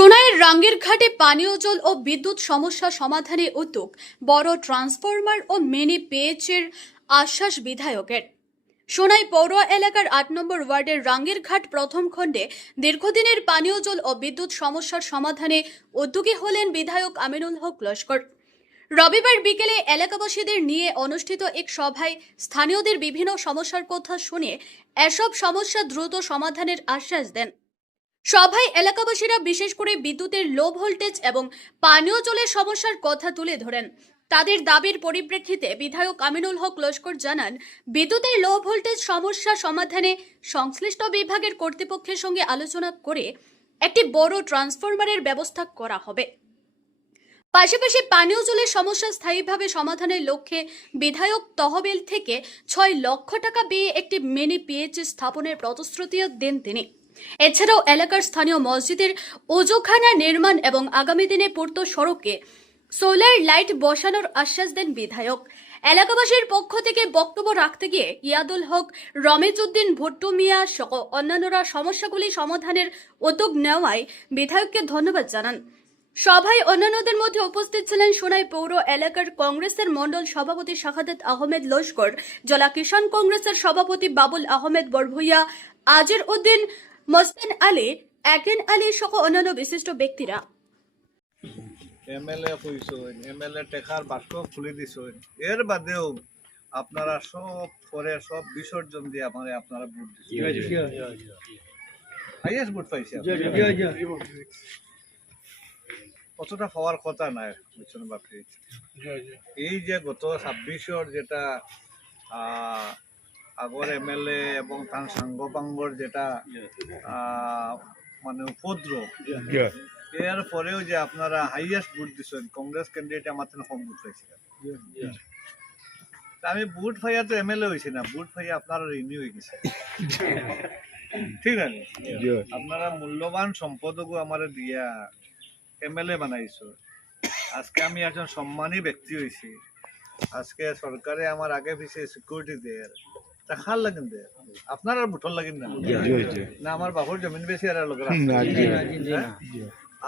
সোনাইয়ের রাঙ্গিরঘাটে পানীয় জল ও বিদ্যুৎ সমস্যা সমাধানে উদ্যোগ, বড় ট্রান্সফরমার ও মিনি পেএচের আশ্বাস বিধায়কের। সোনাই পৌর এলাকার ৮ নম্বর ওয়ার্ডের রাঙ্গিরঘাট প্রথম খণ্ডে দীর্ঘদিনের পানীয় জল ও বিদ্যুৎ সমস্যার সমাধানে উদ্যোগী হলেন বিধায়ক আমিনুল হক লস্কর। রবিবার বিকেলে এলাকাবাসীদের নিয়ে অনুষ্ঠিত এক সভায় স্থানীয়দের বিভিন্ন সমস্যার কথা শুনে এসব সমস্যা দ্রুত সমাধানের আশ্বাস দেন। সভায় এলাকাবাসীরা বিশেষ করে বিদ্যুতের লো ভোল্টেজ এবং পানীয় জলের সমস্যার কথা তুলে ধরেন। তাদের দাবির পরিপ্রেক্ষিতে বিধায়ক আমিনুল হক লস্কর জানান, বিদ্যুতের লো ভোল্টেজ সমস্যা সমাধানে সংশ্লিষ্ট বিভাগের কর্তৃপক্ষের সঙ্গে আলোচনা করে একটি বড় ট্রান্সফরমারের ব্যবস্থা করা হবে। পাশাপাশি পানীয় জলের সমস্যা স্থায়ীভাবে সমাধানের লক্ষ্যে বিধায়ক তহবিল থেকে ৬ লক্ষ টাকা ব্যয়ে একটি মিনি পিএইচই স্থাপনের প্রতিশ্রুতিও দেন তিনি। এছাড়াও এলাকার স্থানীয় মসজিদের ওজুখানা নির্মাণ এবং আগামী দিনে পূর্ত সড়কে সোলার লাইট বসানোর আশ্বাস দেন বিধায়ক। এলাকাবাসীর পক্ষ থেকে বক্তব্য রাখতে গিয়ে ইয়াদুল হক, রমেজ উদ্দিন ভুট্টু মিয়া সহ অন্যান্যরা সমস্যাগুলি সমাধানের উদ্যোগ নেওয়ায় বিধায়ককে ধন্যবাদ জানান। সভায় অন্যান্যদের মধ্যে উপস্থিত ছিলেন সোনাই পৌর এলাকার কংগ্রেসের মণ্ডল সভাপতি শাহাদাত আহমেদ লস্কর, জেলা কিষাণ কংগ্রেসের সভাপতি বাবুল আহমেদ বড়ভূইয়া, আজির উদ্দিন, মস্তান আলী, একেন আলী সহ অন্যান্য বিশিষ্ট ব্যক্তিরা। এমএলএ কইছেন, এমএলএ টেকার বাক্স খুলে দিছেন, এর বাদেও আপনারা সব করে সব বিসর্জন দিয়ে আপনারা ভোট দিচ্ছেন। হাইয়েস্ট ভোট পাইছে, কতটা পাওয়ার কথা নাই বুঝছেন বাপি। এই যে গত ২৬-র যেটা আগর এমএলএ এবং তার সাঙ্গপাঙ্গর যেটা মানে উপদ্রব, এর পরেও যে আপনারা হাইয়েস্ট ভোট দিচ্ছেন, কংগ্রেস ক্যান্ডিডেট আমার তো কম ভোট পাইছিলেন। আমি ভোট পাইয়া তো এমএলএ হয়েছি না, ভোট পাইয়া আপনারা রিনিউ হয়ে গেছে, ঠিক আছে? আপনারা মূল্যবান সম্পদকে আমার দিয়া এমএলএ বানাইছো। আজকে আমি একজন সম্মানী ব্যক্তি হয়েছি। আজকে সরকারে আমার আগে পিছিয়ে সিকিউরিটি দেয়, তা খাল লাগেন দে আপনার আর ভোটর লাগেন না, না আমার বাবুর জমিন বেশি আর লোকের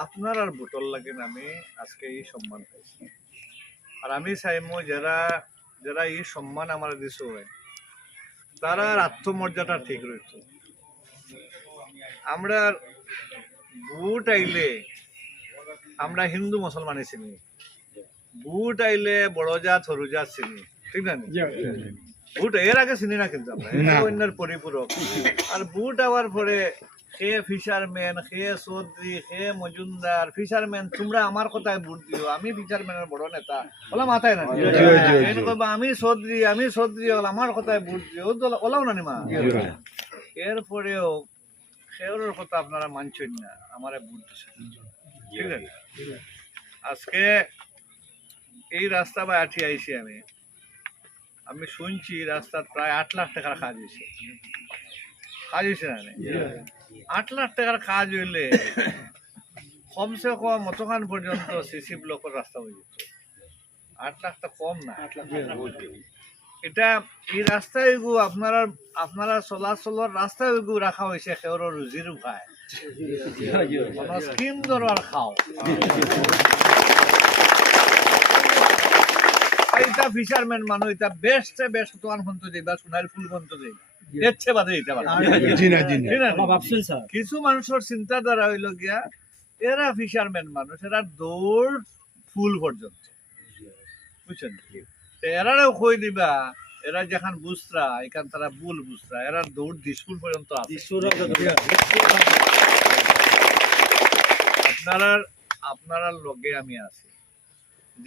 আপনার আর ভোটর লাগেন। আমি আজকে এই সম্মান পাইছি, আর আমি চাইমো যারা যারা এই সম্মান আমার দিছ তারা আত্মমর্যাদা ঠিক রয়েছে। আমরা ভোট আইলে আমরা হিন্দু মুসলমানে চিনি, ভোট আইলে বড় জাত সরু জাত চিনি, ঠিক না? ভোট এর আগে চিনি না, কিন্তু আমরা অন্যের পরিপূরক। আর ভোট আওয়ার পরে সে ফিশারম্যান, সে চৌধুরী, সে মজুমদার, ফিশারম্যান তোমরা আমার কথায় ভোট দিও, আমি ফিশারম্যানের বড় নেতা ওলা মাথায় না, আমি চৌধুরী হল আমার কথায় ভোট দিও ওলাও না মা। এরপরেও সেওর কথা আপনারা মানছেন না, আমার ভোট দিচ্ছেন, ঠিক আছে? আজকে এই রাস্তা বা আঠি আইছি আমি শুনছি রাস্তার প্রায় ৮ লাখ টাকার কাজ হয়েছে। না ৮ লাখ টাকার কাজ হইলে কমসে কম অতখান পর্যন্ত সিসি ব্লকের রাস্তা হয়ে যেত। ৮ লাখ টা কম না, এটা এই রাস্তায় আপনারা চলাচলের রাস্তায় রাখা হয়েছে সেওর রুজির উপায়, স্কিম দরবার খাও। এটা ফিশারম্যান মানুষ, এটা বেস্ট তোয়ান পর্যন্ত যাইবা, সোনার ফুল পর্যন্ত যাইবা, দেখছে বাদে দিতে পারে। কিছু মানুষের চিন্তাধারা হইল গিয়া এরা ফিশারম্যান মানুষ, এরা দৌড় ফুল পর্যন্ত, বুঝছেন? এরাও কই দিবা এরা যেখান বুঝরা এখান তারা বুল বুঝরা, এরা দৌড় দিসপুর পর্যন্ত আপনারা লগে আমি আছি।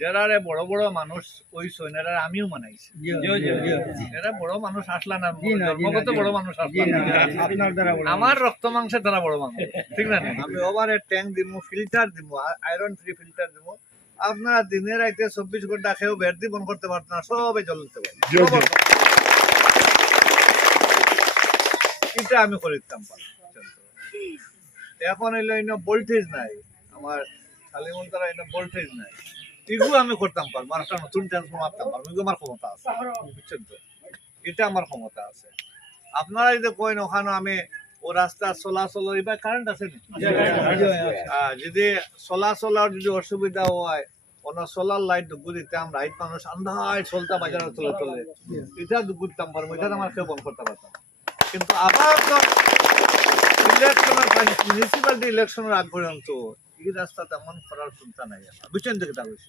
যারা বড় বড় মানুষ ওই সৈন্যরা আমিও মানাইছি, এরা বড় মানুষ আসলা না, জন্মগত বড় মানুষ আসলা না, আমার রক্ত মাংসের দ্বারা বড় মানুষ, ঠিক না? আমি ওভারের ট্যাঙ্ক দিব, ফিল্টার দিব, আয়রন ফ্রি ফিল্টার দিব। আপনারা দিনের রাইতে ২৪ ঘন্টা খেয়েও ব্যাট বন্ধ করতে পারতেন না, সবে জল দিতে পারেন। এটা আমি করে দিতাম। এখন এলো ভোল্টেজ নাই, আমার শালিমন্তরা ভোল্টেজ নাই, এগুলো আমি করতাম পারবো, আর একটা নতুন ট্রান্সফর্মার মারতাম পারবো, এগুলো আমার ক্ষমতা আছে, বুঝছেন তো? এটা আমার ক্ষমতা আছে। আপনারা যদি কইন ওখানে আমি ও রাস্তা চলাচল এবার কারেন্ট আছে নি? যদি চলাচলের যদি অসুবিধা হয় কোনো সোলার লাইট ডুবু দিতাম রাইট মানুষ আন্ধার চলতা বাজারে চলে চলে এটা ডুবু দিতাম পারবো এটা আমার কেউ বন্ধ করতে পারতাম কিন্তু আবার ইলেকশনের মিউনিসিপালিটি ইলেকশনের আগ পর্যন্ত এই রাস্তা তেমন করার চিন্তা নাই বুঝছেন দেখে তা বলছি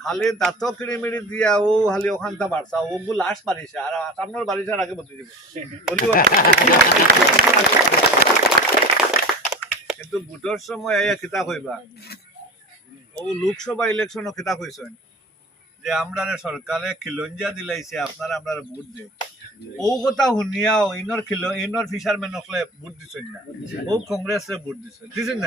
খালি দাঁত কিড়িমিড়ি দিয়া ও খালি ওখানটা বাড়ছা ওগুলো লাস্ট বাড়িছে আর আপনার বাড়িছে আগে বলতে দিব কিন্তু ভোটের সময় এই কিতাব হইবা ও লোকসভা ইলেকশনও কিতাব হয়েছেন যে আমরা সরকারে খিলঞ্জিয়া দিলাইছে আপনারা আমরা ভোট দে ও কথা শুনিয়াও ইনর ফিশারম্যান হলে ভোট দিছেন না ও কংগ্রেসে ভোট দিছেন না